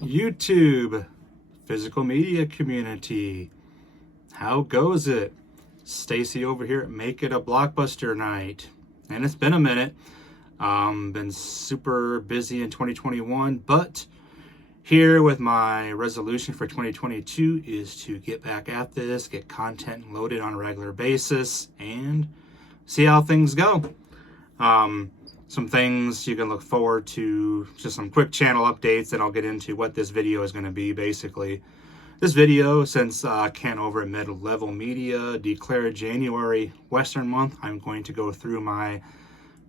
YouTube, physical media community, how goes it? Stacy over here at Make It a Blockbuster Night. And it's been a minute. Been super busy in 2021, but here with my resolution for 2022 is to get back at this, get content loaded on a regular basis, and see how things go. Some things you can look forward to, just some quick channel updates, and I'll get into what this video is going to be. Basically, this video, since Ken over at Midlevel Media declared January Western Month, I'm going to go through my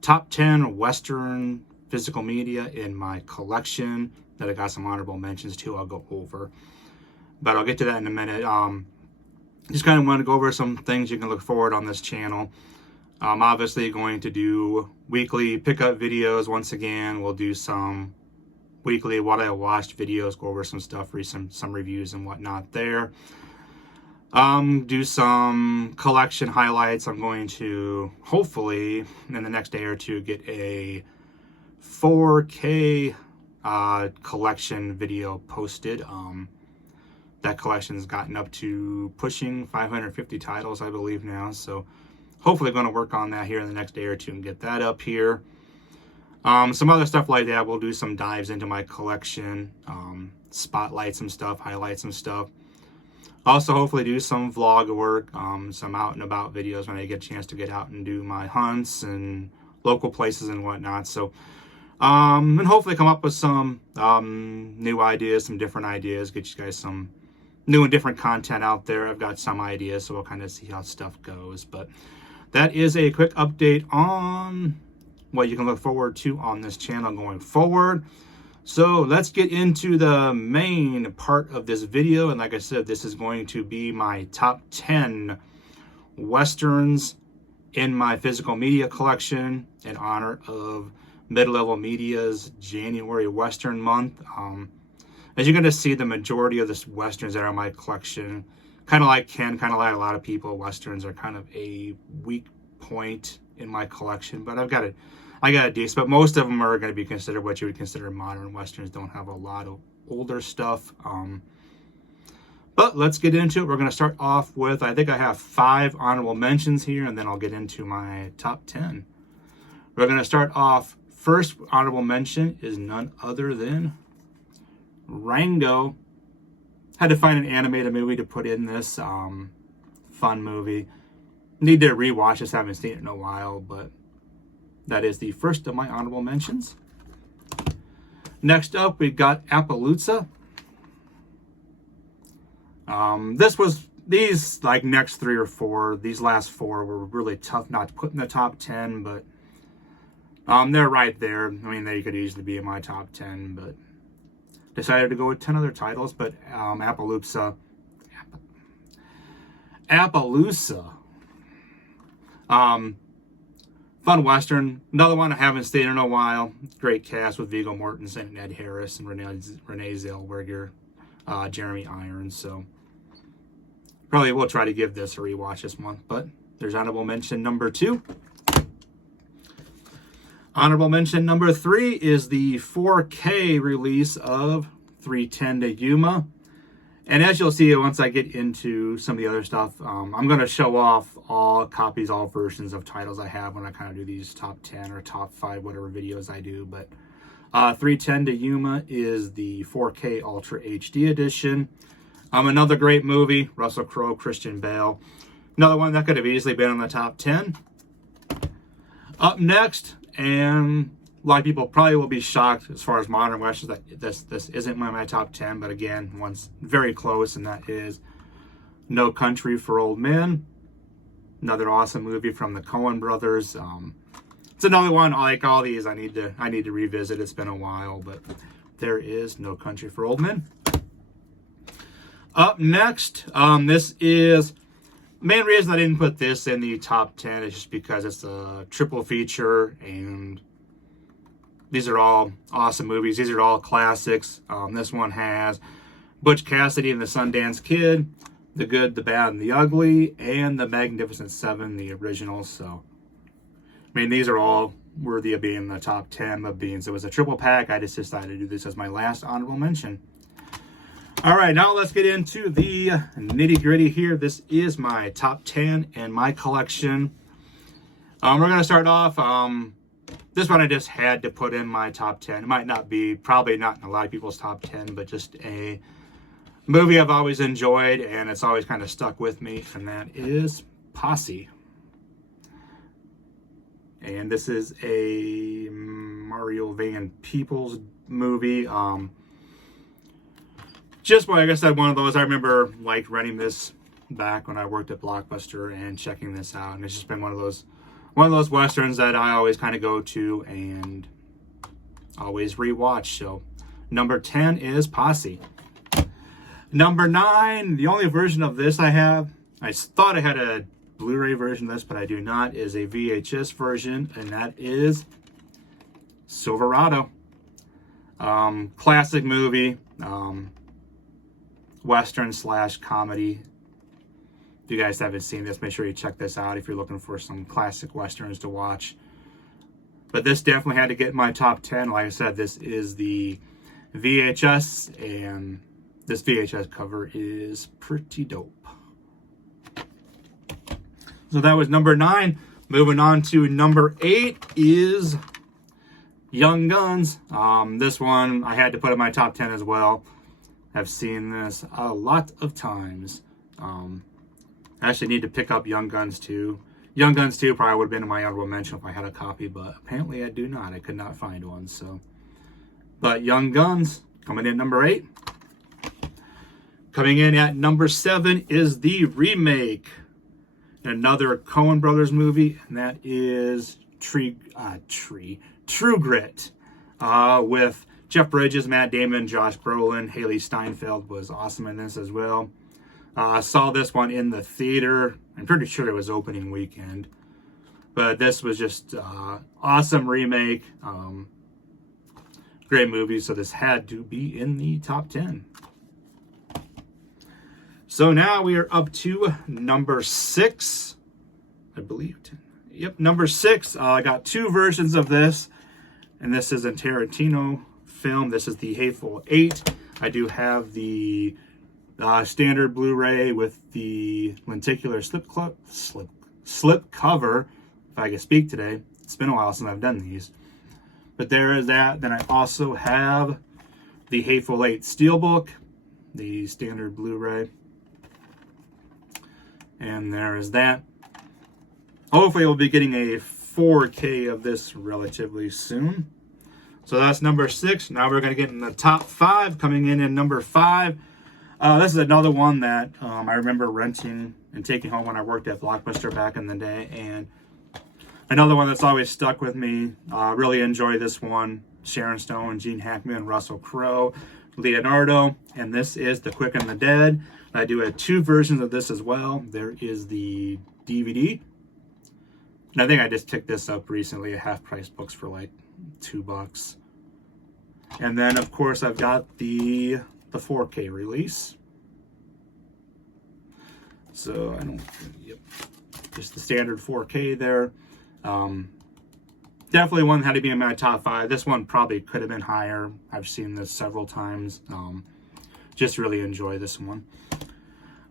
top 10 Western physical media in my collection that I got some honorable mentions to. I'll go over, but I'll get to that in a minute. Just kind of want to go over some things you can look forward on this channel. I'm obviously going to do weekly pickup videos. Once again, we'll do some weekly what I watched videos, go over some stuff, read some reviews and whatnot there. Do some collection highlights. I'm going to hopefully in the next day or two get a 4K collection video posted. That collection's gotten up to pushing 550 titles, I believe now, so hopefully going to work on that here in the next day or two and get that up here. Some other stuff like that. We'll do some dives into my collection, spotlight some stuff, highlight some stuff. Also, hopefully do some vlog work, some out and about videos when I get a chance to get out and do my hunts and local places and whatnot. So, and hopefully come up with some new ideas, some different ideas, get you guys some new and different content out there. I've got some ideas, so we'll kind of see how stuff goes. But that is a quick update on what you can look forward to on this channel going forward. So let's get into the main part of this video. And like I said, this is going to be my top 10 Westerns in my physical media collection in honor of Midlevel Media's January Western month. As you're going to see, the majority of the Westerns that are in my collection, kind of like Ken, kind of like a lot of people, Westerns are kind of a weak point in my collection. But I got a decent, but most of them are going to be considered what you would consider modern Westerns. Don't have a lot of older stuff. But let's get into it. We're going to start off with, I think I have 5 honorable mentions here, and then I'll get into my top 10. We're going to start off, first honorable mention is none other than Rango. Had to find an animated movie to put in this fun movie. Need to rewatch this, haven't seen it in a while, but that is the first of my honorable mentions. Next up, we've got Appaloosa. These like next 3 or 4, these last 4 were really tough not to put in the top 10, but they're right there. I mean, they could easily be in my top 10, but decided to go with 10 other titles. But Appaloosa. Fun Western. Another one I haven't seen in a while. Great cast with Viggo Mortensen and Ed Harris and Renee Zellweger, Jeremy Irons. So probably will try to give this a rewatch this month. But there's honorable mention number 2. Honorable mention number 3 is the 4K release of 310 to Yuma. And as you'll see, once I get into some of the other stuff, I'm going to show off all copies, all versions of titles I have when I kind of do these top 10 or top 5, whatever videos I do. But 310 to Yuma is the 4K Ultra HD edition. Another great movie, Russell Crowe, Christian Bale. Another one that could have easily been on the top 10. Up next, and a lot of people probably will be shocked as far as modern westerns that this isn't my top 10, but again, one's very close, and that is No Country for Old Men. Another awesome movie from the Coen brothers. It's another one, like all these, I need to revisit. It's been a while, but there is No Country for Old Men. Up next, this is main reason I didn't put this in the top 10 is just because it's a triple feature, and these are all awesome movies. These are all classics. This one has Butch Cassidy and the Sundance Kid, The Good, the Bad, and the Ugly, and The Magnificent Seven, the original. So, I mean, these are all worthy of being in the top 10 of being. So it was a triple pack. I just decided to do this as my last honorable mention. All right, now let's get into the nitty gritty here. This is my top 10 in my collection. We're going to start off. This one I just had to put in my top 10. It might not be, probably not in a lot of people's top 10, but just a movie I've always enjoyed and it's always kind of stuck with me, and that is Posse. And this is a Mario Van Peebles movie. Just like I said, one of those I remember like renting this back when I worked at Blockbuster and checking this out, and it's just been one of those westerns that I always kind of go to and always rewatch. So number 10 is Posse. Number 9, the only version of this I have, I thought I had a Blu-ray version of this, but I do not, is a VHS version, and that is Silverado. Classic movie, western / comedy. If you guys haven't seen this, make sure you check this out if you're looking for some classic westerns to watch. But this definitely had to get in my top 10. Like I said, this is the VHS, and this VHS cover is pretty dope. So that was number 9. Moving on to number 8 is Young Guns. This one I had to put in my top 10 as well. I've seen this a lot of times. I actually need to pick up Young Guns 2. Young Guns 2 probably would have been in my honorable mention if I had a copy, but apparently I do not. I could not find one. So, but Young Guns coming in number 8. Coming in at number 7 is the remake, another Coen Brothers movie, and that is True Grit, with Jeff Bridges, Matt Damon, Josh Brolin. Haley Steinfeld was awesome in this as well. Saw this one in the theater. I'm pretty sure it was opening weekend. But this was just awesome remake. Great movie, so this had to be in the top 10. So now we are up to number 6. I believe. Yep, number 6. I got 2 versions of this. And this is a Tarantino film. This is the Hateful Eight. I do have the standard Blu-ray with the lenticular slip cover, if I can speak today. It's been a while since I've done these. But there is that. Then I also have the Hateful Eight Steelbook, the standard Blu-ray. And there is that. Hopefully we'll be getting a 4K of this relatively soon. So that's number 6. Now we're going to get in the top 5. Coming in at number 5. This is another one that I remember renting and taking home when I worked at Blockbuster back in the day. And another one that's always stuck with me. Really enjoy this one. Sharon Stone, Gene Hackman, Russell Crowe, Leonardo. And this is The Quick and the Dead. I do have 2 versions of this as well. There is the DVD. And I think I just picked this up recently at Half Price Books for like $2. And then, of course, I've got the 4K release. So, just the standard 4K there. Definitely one that had to be in my top 5. This one probably could have been higher. I've seen this several times. Just really enjoy this one.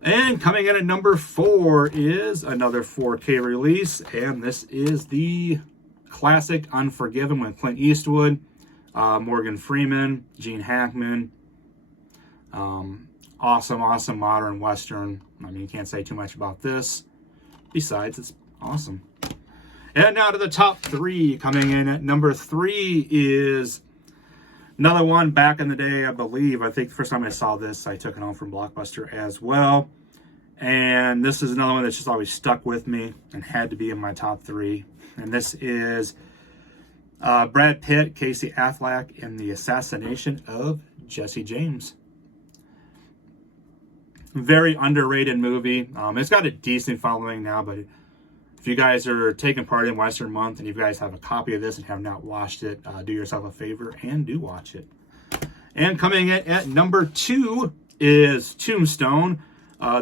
And coming in at number 4 is another 4K release, and this is the classic Unforgiven with Clint Eastwood, Morgan Freeman, Gene Hackman. Awesome modern western. I mean, you can't say too much about this. Besides, it's awesome. And now to the top 3. Coming in at number 3 is another one back in the day, I believe. I think the first time I saw this, I took it home from Blockbuster as well. And this is another one that's just always stuck with me and had to be in my top 3. And this is Brad Pitt, Casey Affleck in the Assassination of Jesse James. Very underrated movie. It's got a decent following now, but if you guys are taking part in Western Month and you guys have a copy of this and have not watched it, do yourself a favor and do watch it. And coming in at number 2 is Tombstone.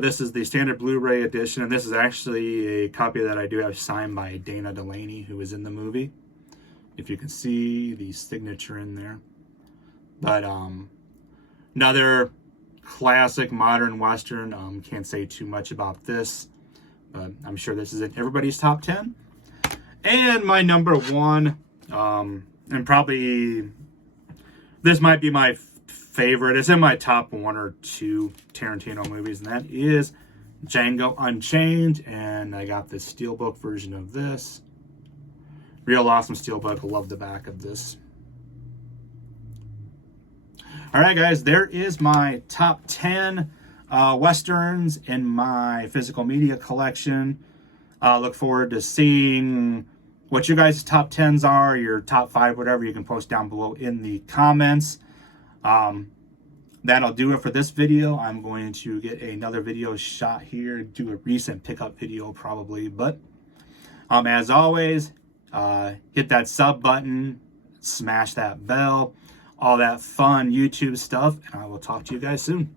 This is the standard Blu-ray edition, and this is actually a copy that I do have signed by Dana Delaney, who is in the movie. If you can see the signature in there. But another classic modern Western. Can't say too much about this, but I'm sure this is in everybody's top 10. And my number one, and probably this might be my favorite. It's in my top 1 or 2 Tarantino movies, and that is Django Unchained. And I got the steelbook version of this. Real awesome steelbook. Love the back of this. All right, guys, there is my top 10 Westerns in my physical media collection. Look forward to seeing what your guys' top 10s are, your top 5, whatever. You can post down below in the comments. That'll do it for this video. I'm going to get another video shot here, do a recent pickup video probably. But as always, hit that sub button, smash that bell, all that fun YouTube stuff, and I will talk to you guys soon.